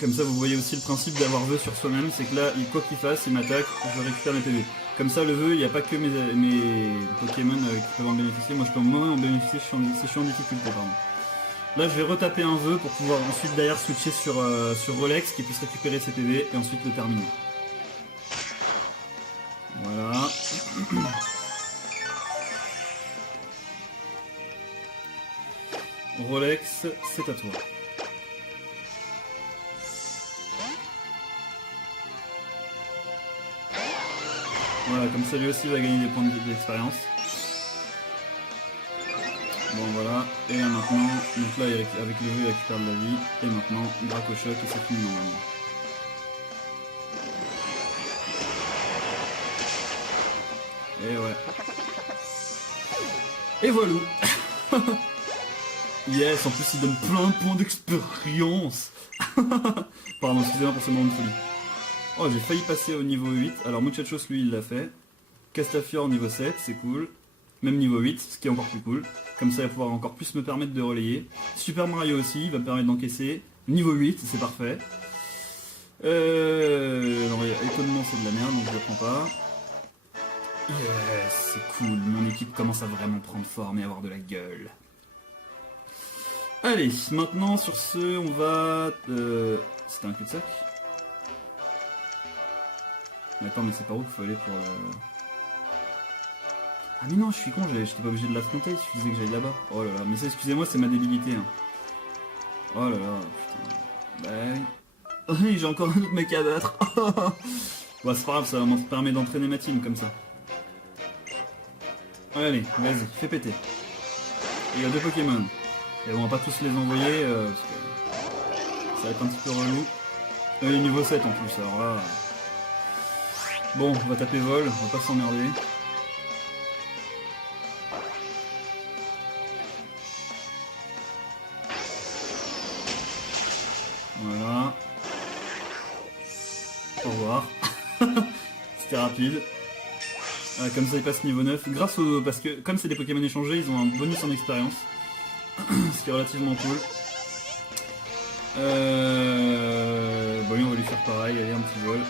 Comme ça vous voyez aussi le principe d'avoir vœu sur soi-même. C'est que là quoi qu'il fasse il m'attaque, je récupère mes PV. Comme ça le vœu il n'y a pas que mes Pokémon qui peuvent en bénéficier. Moi je peux au moins en bénéficier si je suis en difficulté pardon. Là je vais retaper un vœu pour pouvoir ensuite derrière switcher sur Rolex qui puisse récupérer ses PV et ensuite le terminer. Voilà. Rolex, c'est à toi. Voilà, comme ça lui aussi va gagner des points d'expérience. Bon voilà, et là maintenant, donc là avec le jeu il récupère de la vie, et maintenant Dracochoc et c'est fini normalement. Et ouais. Et voilà. Yes, en plus il donne plein de points d'expérience. Pardon, excusez-moi pour ce moment de folie. Oh, j'ai failli passer au niveau 8. Alors Muchachos lui il l'a fait. Castafiore niveau 7, c'est cool. Même niveau 8, ce qui est encore plus cool. Comme ça il va pouvoir encore plus me permettre de relayer. Super Mario aussi, il va me permettre d'encaisser. Niveau 8, c'est parfait. Non, étonnement c'est de la merde, donc je le prends pas. Yes, c'est cool, mon équipe commence à vraiment prendre forme et avoir de la gueule. Allez, maintenant sur ce, on va... C'était un cul-de-sac. Attends, mais c'est par où qu'il faut aller pour... Ah mais non, je suis con, j'étais pas obligé de l'affronter, il suffisait que j'aille là-bas. Oh là là, mais ça, excusez-moi, c'est ma débilité. Hein. Oh là là, putain. Bah... j'ai encore un autre mec à battre. Bah c'est pas grave, ça me permet d'entraîner ma team comme ça. Allez, vas-y, fais péter. Il y a 2 Pokémon. Et on va pas tous les envoyer, parce que ça va être un petit peu relou. Il est niveau 7 en plus, alors là... Bon, on va taper vol, on va pas s'emmerder. Voilà. Au revoir. C'était rapide. Comme ça il passe niveau 9. Grâce au... Parce que comme c'est des Pokémon échangés, ils ont un bonus en expérience. Ce qui est relativement cool. Bon, on va lui faire pareil, allez, un petit vol.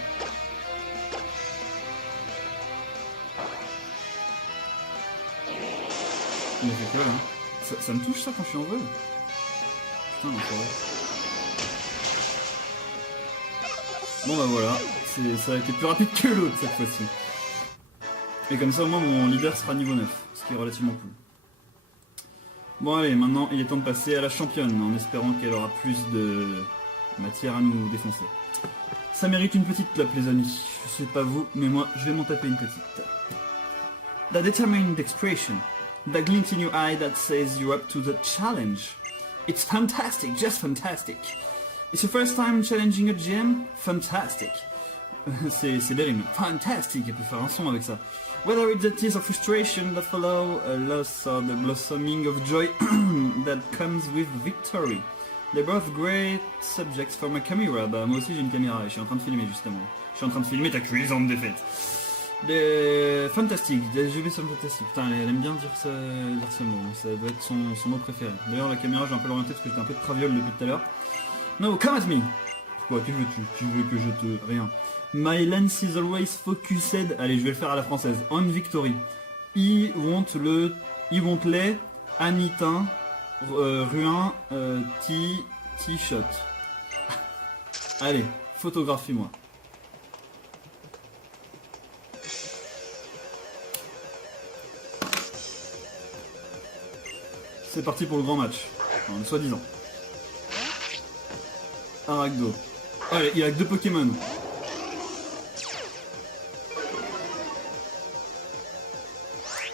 Il a fait quoi là? Ça me touche ça quand je suis en vol? Putain, l'enfoiré. Bon bah voilà, ça a été plus rapide que l'autre cette fois-ci. Et comme ça au moins mon leader sera niveau 9, ce qui est relativement cool. Bon allez, maintenant il est temps de passer à la championne, en espérant qu'elle aura plus de matière à nous défoncer. Ça mérite une petite clope les amis, je sais pas vous, mais moi je vais m'en taper une petite. The determined expression, the glint in your eye that says you're up to the challenge. It's fantastic, just fantastic. It's your first time challenging a gym? Fantastic. C'est des rimes. Fantastic, elle peut faire un son avec ça. Whether it's the tears of frustration that follow a loss or the blossoming of joy that comes with victory. They're both great subjects for my camera. Bah moi aussi j'ai une caméra et je suis en train de filmer justement. Je suis en train de filmer ta cuisine de défaite. Fantastique, je vais sur le fantastique. Putain, elle aime bien dire ce mot, ça doit être son mot préféré. D'ailleurs la caméra j'ai un peu l'orienter parce que j'étais un peu de traviole depuis tout à l'heure. No, come at me. Quoi, que veux-tu? Tu veux que je te... Rien. My lens is always focused. Allez, je vais le faire à la française. On victory. I want les Anitin Ruin T-shot. Allez, photographie-moi. C'est parti pour le grand match. Enfin, soi-disant. Aragdo. Allez, il y a que 2 Pokémon.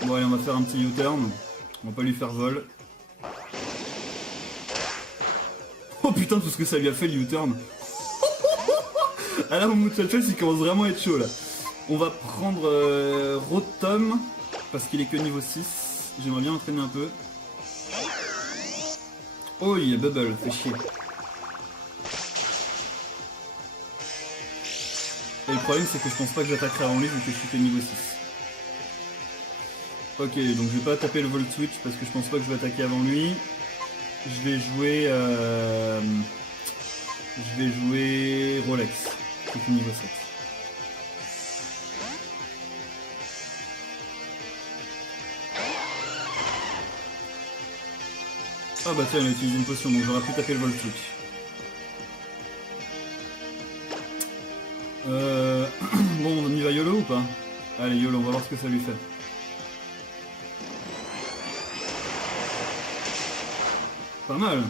Bon allez, on va faire un petit U-turn. On va pas lui faire vol. Oh putain, tout ce que ça lui a fait le U-turn. Ah là, mon Muchachos, il commence vraiment à être chaud là. On va prendre Rotom, parce qu'il est que niveau 6. J'aimerais bien entraîner un peu. Oh, il y a Bubble, fait chier. Et le problème c'est que je pense pas que j'attaquerai avant lui vu que je suis que niveau 6. Ok, donc je vais pas taper le Volt Switch parce que je pense pas que je vais attaquer avant lui. Je vais jouer Rolex, qui est niveau 7. Ah bah tiens, elle a utilisé une potion, donc j'aurais pu taper le Volt Switch. Bon, on y va YOLO ou pas? Allez, YOLO, on va voir ce que ça lui fait. Pas mal.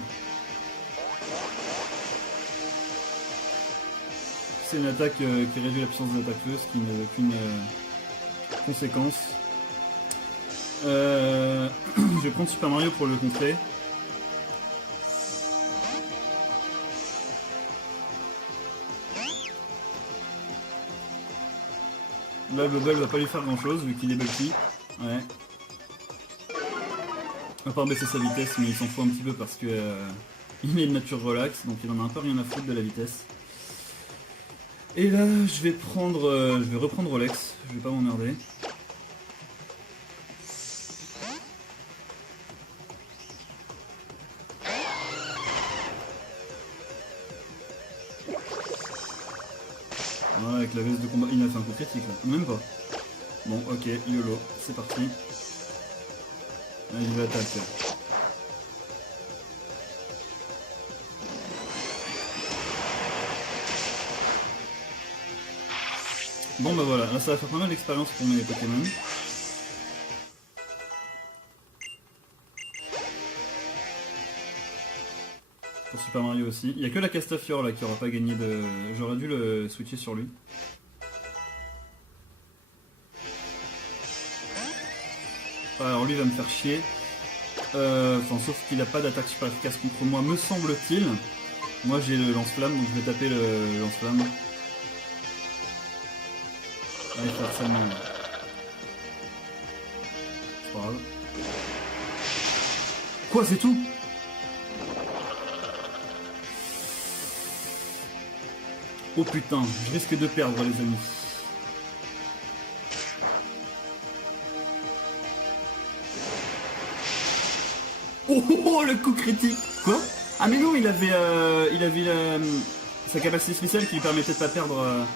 C'est une attaque qui réduit la puissance de l'attaque feu, ce qui n'est conséquence. Je vais prendre Super Mario pour le contrer. Là, Bubble va pas lui faire grand chose vu qu'il est bulky. Ouais. À part baisser sa vitesse, mais il s'en fout un petit peu parce que il est de nature relax, donc il en a un peu rien à foutre de la vitesse. Et là, je vais reprendre Rolex, je vais pas m'emmerder. Voilà, avec la veste de combat, il a fait un coup critique là, même pas. Bon, ok, YOLO, c'est parti. Là, il va attaquer. Bon bah voilà, là ça va faire pas mal d'expérience pour mes Pokémon. Pour Super Mario aussi. Il n'y a que la Castafiore là qui aura pas gagné de... J'aurais dû le switcher sur lui. Alors lui va me faire chier. Enfin sauf qu'il a pas d'attaque super efficace contre moi, me semble-t-il. Moi j'ai le lance-flamme, donc je vais taper le lance-flamme. Allez, faire ça maintenant. C'est pas grave. Quoi, c'est tout? Oh putain, je risque de perdre les amis. Oh, oh, oh, le coup critique. Quoi? Ah mais non, il avait sa capacité spéciale qui lui permettait de pas perdre...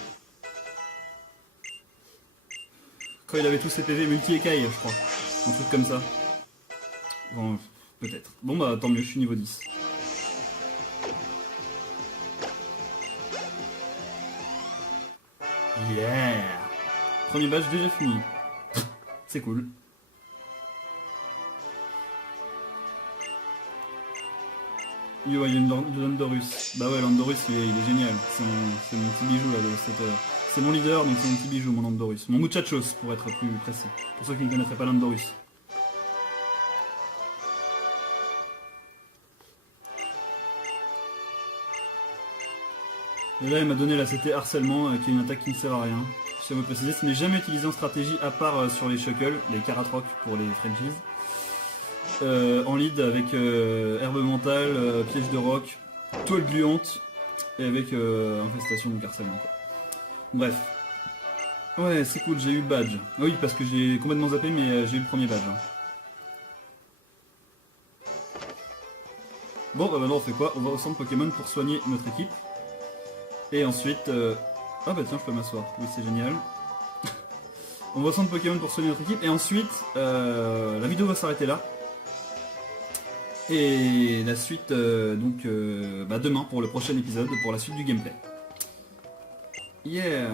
Quand il avait tous ses PV multi-écailles, je crois. Un truc comme ça. Bon, peut-être. Bon bah tant mieux, je suis niveau 10. Yeah! Premier badge déjà fini. C'est cool. Yo, il y a de Landorus. Bah ouais, Landorus il est génial. C'est mon petit bijou là de cette... C'est mon leader, donc c'est mon petit bijou, mon Landorus. Mon Muchachos, pour être plus précis. Pour ceux qui ne connaîtraient pas Landorus. Et là, il m'a donné la CT harcèlement, qui est une attaque qui ne sert à rien. Je tiens à vous préciser, ce n'est jamais utilisé en stratégie, à part sur les Shuckle, les Karatroc pour les Frenchies. En lead avec herbe mentale, piège de roc, toile gluante, et avec infestation, donc harcèlement quoi. Bref. Ouais, c'est cool, j'ai eu le badge. Oui, parce que j'ai complètement zappé, mais j'ai eu le premier badge. Hein. Bon, bah maintenant on fait quoi? On va au centre Pokémon pour soigner notre équipe. Et ensuite... Ah bah tiens, je peux m'asseoir. Oui, c'est génial. On va au centre Pokémon pour soigner notre équipe. Et ensuite, la vidéo va s'arrêter là. Et la suite, bah demain pour le prochain épisode, pour la suite du gameplay. Yeah!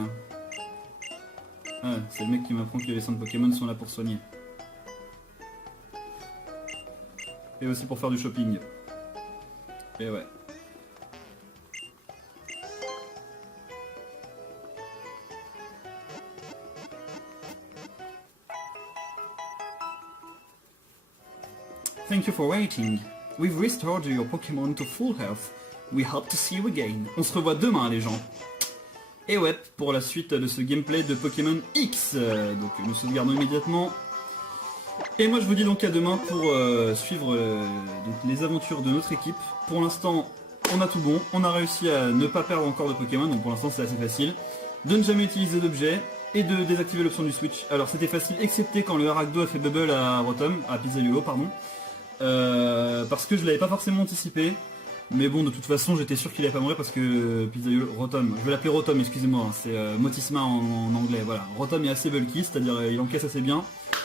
Ah, c'est le mec qui m'apprend que les centres Pokémon sont là pour soigner. Et aussi pour faire du shopping. Et ouais. Thank you for waiting. We've restored your Pokémon to full health. We hope to see you again. On se revoit demain les gens. Et ouais, pour la suite de ce gameplay de Pokémon X. Donc nous sauvegardons immédiatement. Et moi je vous dis donc à demain pour suivre donc, les aventures de notre équipe. Pour l'instant, on a tout bon. On a réussi à ne pas perdre encore de Pokémon, donc pour l'instant c'est assez facile. De ne jamais utiliser d'objets et de désactiver l'option du Switch. Alors c'était facile, excepté quand le Haragdo a fait Bubble à Rotom, à Pizzaiolo, pardon. Parce que je l'avais pas forcément anticipé. Mais bon, de toute façon, j'étais sûr qu'il allait pas mourir parce que Pizzaiolo, Rotom, je vais l'appeler Rotom, excusez-moi, hein, c'est Motisma en anglais, voilà. Rotom est assez bulky, c'est-à-dire il encaisse assez bien.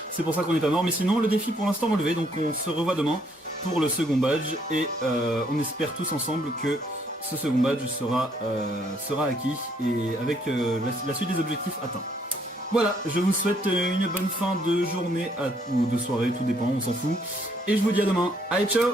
C'est pour ça qu'on n'est pas mort, mais sinon le défi pour l'instant relevé, donc on se revoit demain pour le second badge et on espère tous ensemble que ce second badge sera acquis et avec la suite des objectifs atteints. Voilà, je vous souhaite une bonne fin de journée ou de soirée, tout dépend, on s'en fout. Et je vous dis à demain. Allez, ciao!